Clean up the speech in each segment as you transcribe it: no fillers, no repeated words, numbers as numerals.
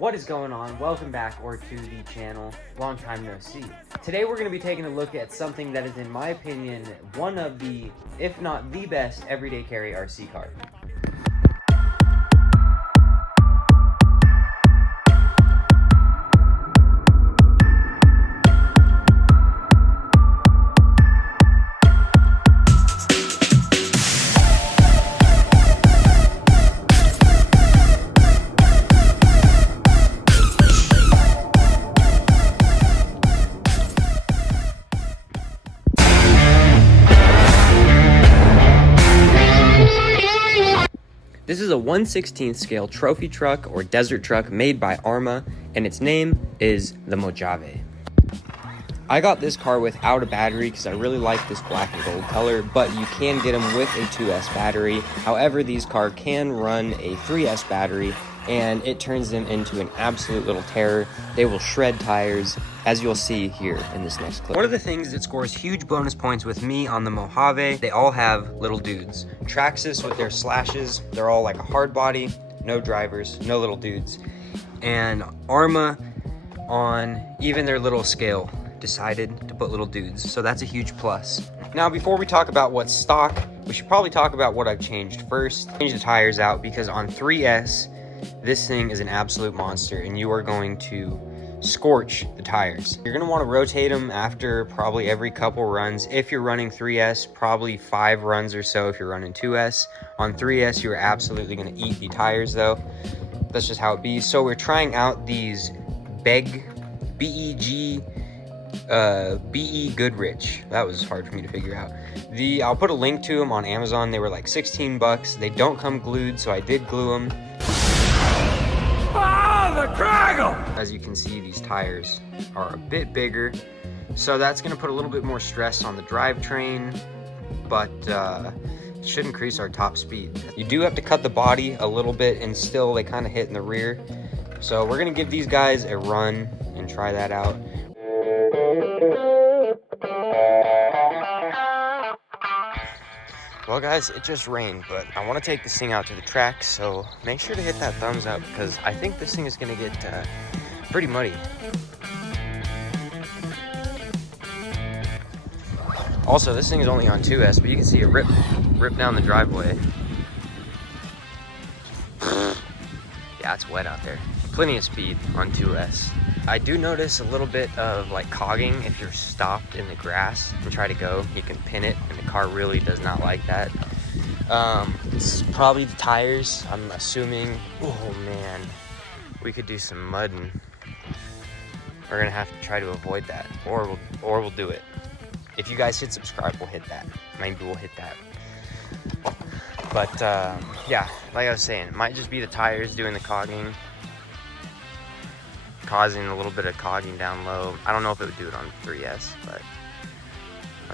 What is going on? Welcome back or to the channel. Long time no see. Today we're going to be taking a look at something that is, in my opinion, one of the, if not the best, everyday carry RC car. This is a 1/16 scale trophy truck or desert truck made by Arrma, and its name is the Mojave. I got this car without a battery because I really like this black and gold color, but you can get them with a 2S battery. However, these cars can run a 3S battery, and it turns them into an absolute little terror. They will shred tires, as you'll see here in this next clip. One of the things that scores huge bonus points with me on the Mojave, they all have little dudes. Traxxas with their slashes, they're all like a hard body, no drivers, no little dudes. And Arrma, on even their little scale, decided to put little dudes, so that's a huge plus. Now, before we talk about what's stock, we should probably talk about what I've changed first. Change the tires out because on 3S, this thing is an absolute monster, and you are going to scorch the tires. You're going to want to rotate them after probably every couple runs. If you're running 3S, probably 5 runs or so if you're running 2S. On 3S, you're absolutely going to eat the tires though. That's just how it be. So we're trying out these BEG, B-E-G, B.E. Goodrich. That was hard for me to figure out. I'll put a link to them on Amazon. They were like 16 bucks. They don't come glued, so I did glue them. Ah, the craggle! As you can see, these tires are a bit bigger, so that's going to put a little bit more stress on the drivetrain, but it should increase our top speed. You do have to cut the body a little bit, and still they kind of hit in the rear. So we're going to give these guys a run and try that out. Well guys, it just rained, but I want to take this thing out to the track, so make sure to hit that thumbs up because I think this thing is going to get pretty muddy. Also, this thing is only on 2S, but you can see it rip down the driveway. Yeah, it's wet out there. Plenty of speed on 2S. I do notice a little bit of like cogging if you're stopped in the grass and try to go. You can pin it, and the car really does not like that. It's probably the tires, I'm assuming. Oh man, we could do some mudding. We're gonna have to try to avoid that, or we'll do it. If you guys hit subscribe, we'll hit that. Maybe we'll hit that. But yeah, like I was saying, it might just be the tires doing the cogging, causing a little bit of cogging down low. I don't know if it would do it on 3S, but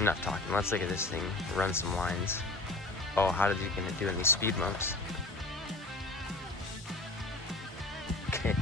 enough talking. Let's look at this thing, run some lines. Oh, how did you gonna do in these speed bumps? Okay.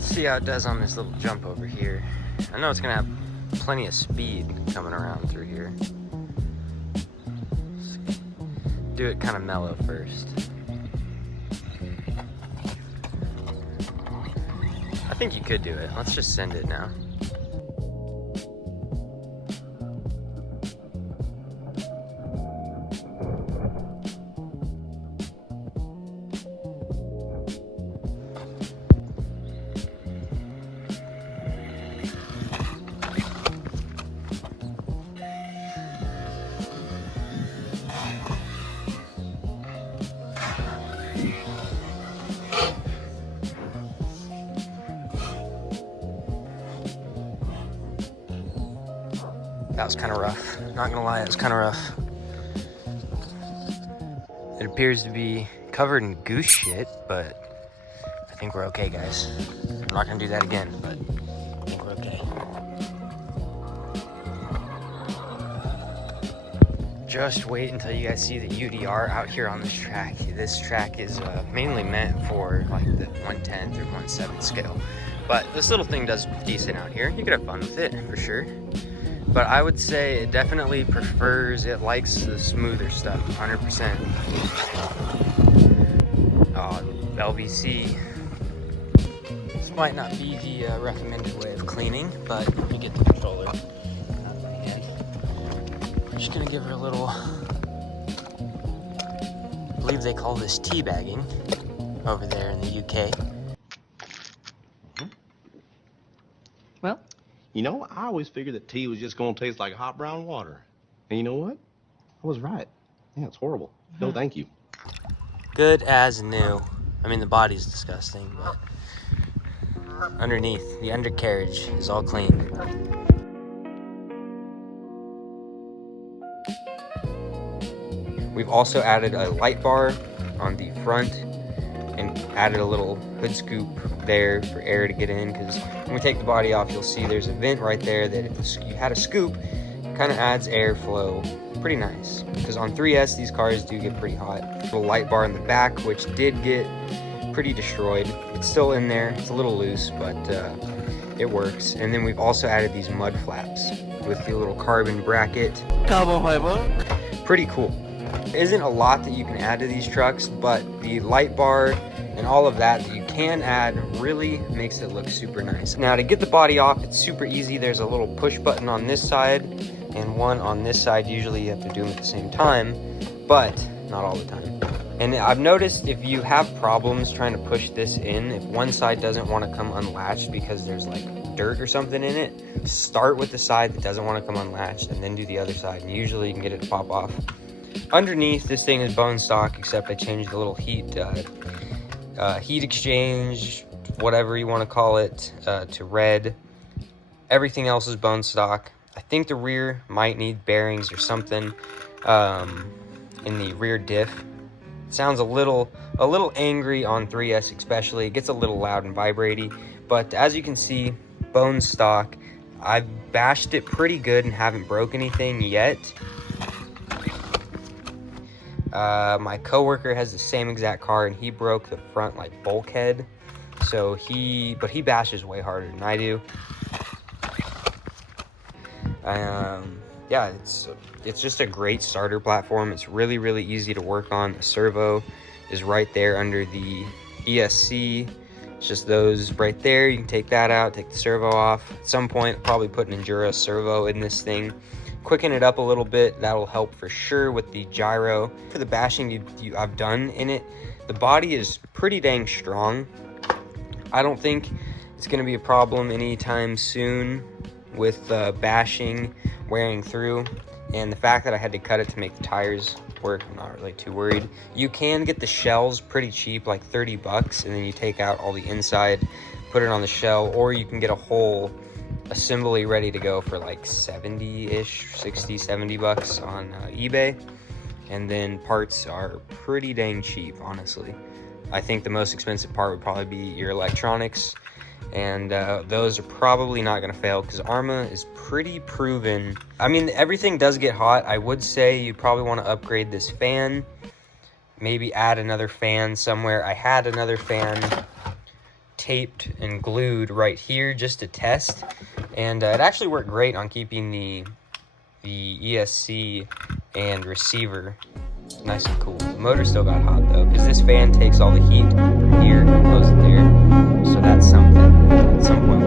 See how it does on this little jump over here. I know it's gonna have plenty of speed coming around through here. Do it kind of mellow first. I think you could do it. Let's just send it now. That was kind of rough. Not gonna lie, it was kind of rough. It appears to be covered in goose shit, but I think we're okay, guys. I'm not gonna do that again, but I think we're okay. Just wait until you guys see the UDR out here on this track. This track is mainly meant for like the 1/10 or 1/7 scale. But this little thing does decent out here. You could have fun with it, for sure. But I would say it definitely prefers, it likes the smoother stuff, 100%. LVC. This might not be the recommended way of cleaning, but let me get the controller out of my hand. I'm just gonna give her a little, I believe they call this teabagging over there in the UK. Well, you know, I always figured that tea was just going to taste like hot brown water. And you know what? I was right. Yeah, it's horrible. No, thank you. Good as new. I mean, the body's disgusting, but underneath, the undercarriage is all clean. We've also added a light bar on the front and added a little hood scoop there for air to get in, because when we take the body off, you'll see there's a vent right there that if you had a scoop, kind of adds airflow. Pretty nice, because on 3S these cars do get pretty hot. A little light bar in the back, which did get pretty destroyed. It's still in there, it's a little loose, but it works. And then we've also added these mud flaps with the little carbon bracket. Carbon fiber. Pretty cool. There isn't a lot that you can add to these trucks, but the light bar and all of that you can add really makes it look super nice. Now to get the body off, it's super easy. There's a little push button on this side and one on this side. Usually you have to do them at the same time, but not all the time. And I've noticed if you have problems trying to push this in, if one side doesn't want to come unlatched because there's like dirt or something in it, start with the side that doesn't want to come unlatched and then do the other side, and usually you can get it to pop off. Underneath, this thing is bone stock, except I changed the little heat exchange, whatever you want to call it, to red. Everything else is bone stock. I think the rear might need bearings or something in the rear diff. It sounds a little angry on 3S especially. It gets a little loud and vibraty, but as you can see, bone stock. I've bashed it pretty good and haven't broke anything yet. My coworker has the same exact car and he broke the front like bulkhead. So he bashes way harder than I do. Yeah, it's just a great starter platform. It's really easy to work on. The servo is right there under the ESC. It's just those right there. You can take that out, take the servo off. At some point, probably put an Enduro servo in this thing. Quicken it up a little bit, that'll help for sure with the gyro. For the bashing I've done in it, the body is pretty dang strong. I don't think it's gonna be a problem anytime soon with bashing wearing through. And the fact that I had to cut it to make the tires work, I'm not really too worried. You can get the shells pretty cheap, like 30 bucks, and then you take out all the inside, put it on the shell, or you can get a whole assembly ready to go for like 70-ish, 60, 70 bucks on eBay. And then parts are pretty dang cheap, honestly. I think the most expensive part would probably be your electronics, and those are probably not going to fail because Arrma is pretty proven. I mean, everything does get hot. I would say you probably want to upgrade this fan, maybe add another fan somewhere. I had another fan taped and glued right here just to test, and it actually worked great on keeping the ESC and receiver nice and cool. The motor still got hot though, because this fan takes all the heat from here and blows it there, so that's something at some point.